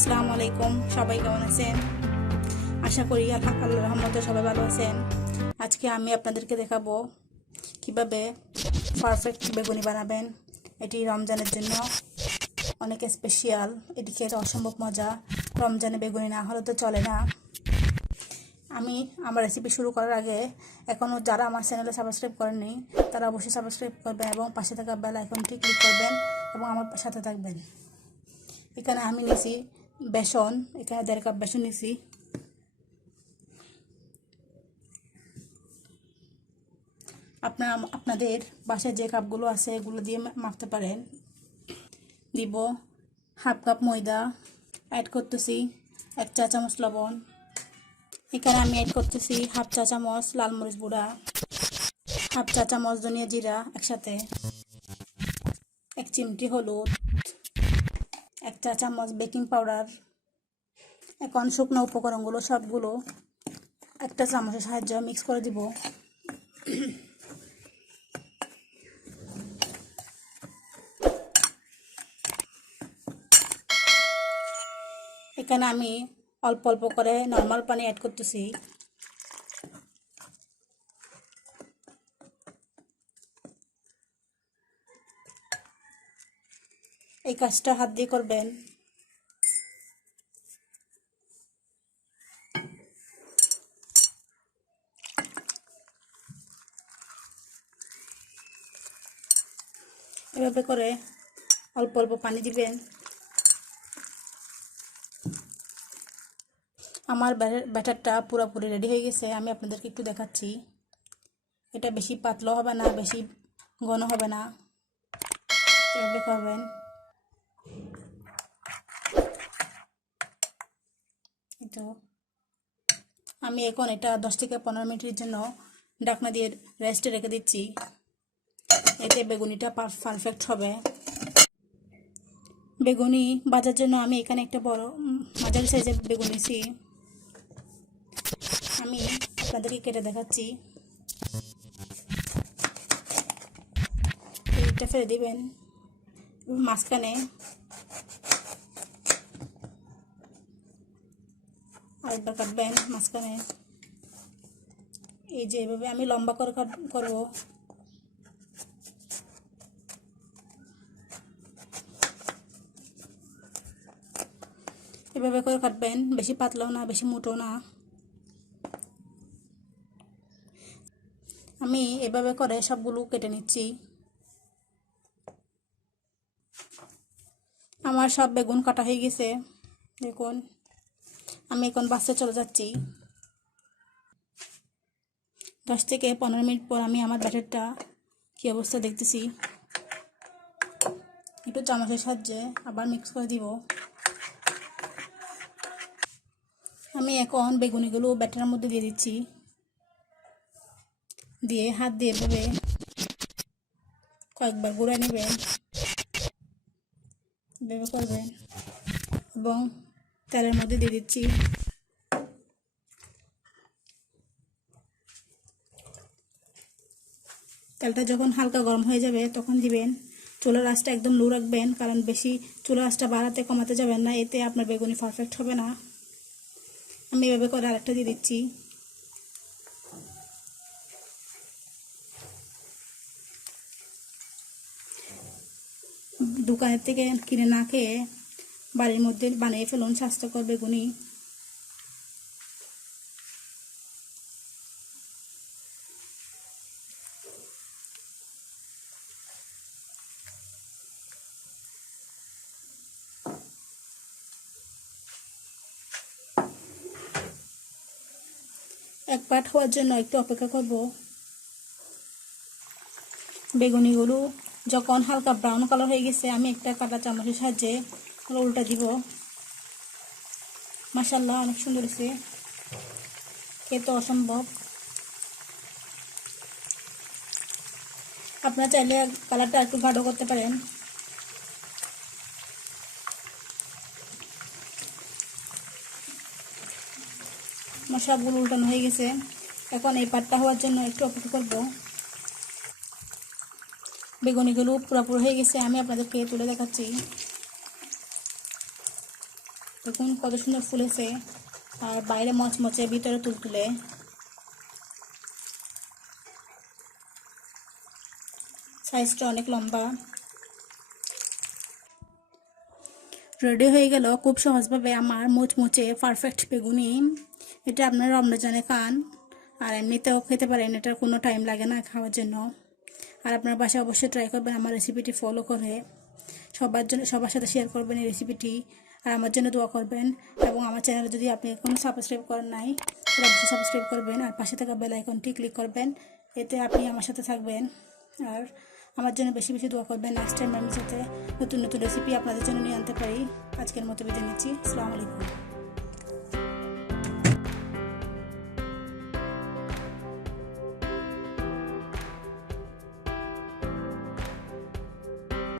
আসসালামু আলাইকুম, সবাই কেমন আছেন? আশা করি আল্লাহর রহমতে সবাই ভালো আছেন। আজকে আমি আপনাদেরকে দেখাবো কিভাবে পারফেক্ট বেগুনি বানাবেন। এটি রমজানের জন্য অনেক স্পেশাল। এটি খেতে অসম্ভব মজা। রমজানে বেগুনি না হলে তো চলে না। আমি আমার রেসিপি শুরু করার আগে এখনও যারা আমার চ্যানেলে সাবস্ক্রাইব করেননি তারা অবশ্যই সাবস্ক্রাইব করবেন এবং পাশে থাকা বেল আইকনটি ক্লিক করবেন এবং আমার সাথে থাকবেন। এখানে আমি নিয়েছি বেসন, এখানে 1.5 কাপ বেসন নিয়েছি। আপনাদের বাসায় যে কাপগুলো আছে এগুলো দিয়ে মাপতে পারেন। দিব 1/2 কাপ ময়দা, অ্যাড করতেছি 1 চা চামচ লবণ। এখানে আমি অ্যাড করতেছি 1/2 চা চামচ লাল মরিচ গুঁড়া, 1/2 চা চামচ ধনিয়া জিরা একসাথে, 1 চিমটি হলুদ, 1 চা চামচ বেকিং পাউডার। এখন শুকনো উপকরণগুলো সবগুলো একটা চামচের সাহায্যে মিক্স করে দিব। এখানে আমি অল্প অল্প করে নর্মাল পানি অ্যাড করতেছি। এই কাজটা হাত দিয়ে করবেন। এভাবে করে অল্প অল্প পানি দিবেন। আমার ব্যাটারটা পুরোপুরি রেডি হয়ে গেছে। আমি আপনাদেরকে একটু দেখাচ্ছি। এটা বেশি পাতলা হবে না, বেশি ঘন হবে না। এভাবে করবেন। তো আমি এখন এটা 10 থেকে 15 মিনিটের জন্য ঢাকনা দিয়ে রেস্টে রেখে দিচ্ছি। এতে বেগুনিটা পারফেক্ট হবে। বেগুনি ভাজার জন্য আমি এখানে একটা বড় মাঝারি সাইজের বেগুন নিয়েছি। আমি আপনাদেরকে কেটে দেখাচ্ছি। এটা ফেলে দিবেন মাঝখানে, আরেকবার কাটবেন মাঝখানে। এই যে এভাবে আমি লম্বা করে করব। এভাবে করে কাটবেন, বেশি পাতলাও না বেশি মোটো না। আমি এভাবে করে সবগুলো কেটে নিচ্ছি। আমার সব বেগুন কাটা হয়ে গেছে। দেখুন, আমি এখন বাসে চলে যাচ্ছি। 10 থেকে 15 মিনিট পর আমি আমার ব্যাটারটা কী অবস্থা দেখতেছি। একটু চামচের সাহায্যে আবার মিক্স করে দিব। আমি এখন বেগুনিগুলো ব্যাটারের মধ্যে দিয়ে দিচ্ছি। দিয়ে হাত দিয়ে এভাবে কয়েকবার গুঁড়ে নেবেন, এভাবে করবেন এবং তেলের মধ্যে দিয়ে দিচ্ছি। তেলটা যখন হালকা গরম হয়ে যাবে তখন দিবেন। চুলার আঁচটা একদম লো রাখবেন, কারণ বেশি চুলার আঁচটা বাড়াতে কমাতে যাবেন না, এতে আপনার বেগুনি পারফেক্ট হবে না। আমি এভাবে করে আরেকটা দিয়ে দিচ্ছি। দোকানের থেকে কিনে না খেয়ে বাড়ির মধ্যে বানিয়ে ফেলুন স্বাস্থ্যকর বেগুনি। এক পাট হওয়ার জন্য একটু অপেক্ষা করব। বেগুনিগুলো যখন হালকা ব্রাউন কালার হয়ে গেছে আমি একটা কাঁটা চামচের সাহায্যে উল্টা দিব। মাশাআল্লাহ, অনেক সুন্দর হয়েছে, খেতে অসম্ভব। আপনারা চাইলে কালারটা একটু গাঢ় করতে পারেন। আমার সবগুলো উল্টানো হয়ে গেছে। এখন এই পাটটা হওয়ার জন্য একটু অপেক্ষা করব। বেগুনিগুলো পুরোপুরি হয়ে গেছে, আমি আপনাদেরকে তুলে দেখাচ্ছি। দেখুন কত সুন্দর ফুলেছে, আর বাইরে মচমচে ভিতরে তুলতুলে। সাইজটা অনেক লম্বা। রেডি হয়ে গেল খুব সহজভাবে আমার মুচমুচে পারফেক্ট বেগুনি। এটা আপনারা রমজানে খান, আর এমনিতেও খেতে পারেন, এটার কোনো টাইম লাগে না খাওয়ার জন্য। আর আপনার বাসায় অবশ্যই ট্রাই করবেন আমার রেসিপিটি ফলো করে। সবার সাথে শেয়ার করবেন এই রেসিপিটি, আর আমার জন্য দোয়া করবেন। এবং আমার চ্যানেলে যদি আপনি এখনও সাবস্ক্রাইব করেন নাই, তাহলে অবশ্যই সাবস্ক্রাইব করবেন, আর পাশে থাকা বেল আইকনটি ক্লিক করবেন। এতে আপনি আমার সাথে থাকবেন, আর আমার জন্য বেশি বেশি দোয়া করবেন। নেক্সট টাইম আমি যাতে নতুন নতুন রেসিপি আপনাদের জন্য নিয়ে আনতে পারি। আজকের মতো বিদায় নিচ্ছি। আসসালামু আলাইকুম।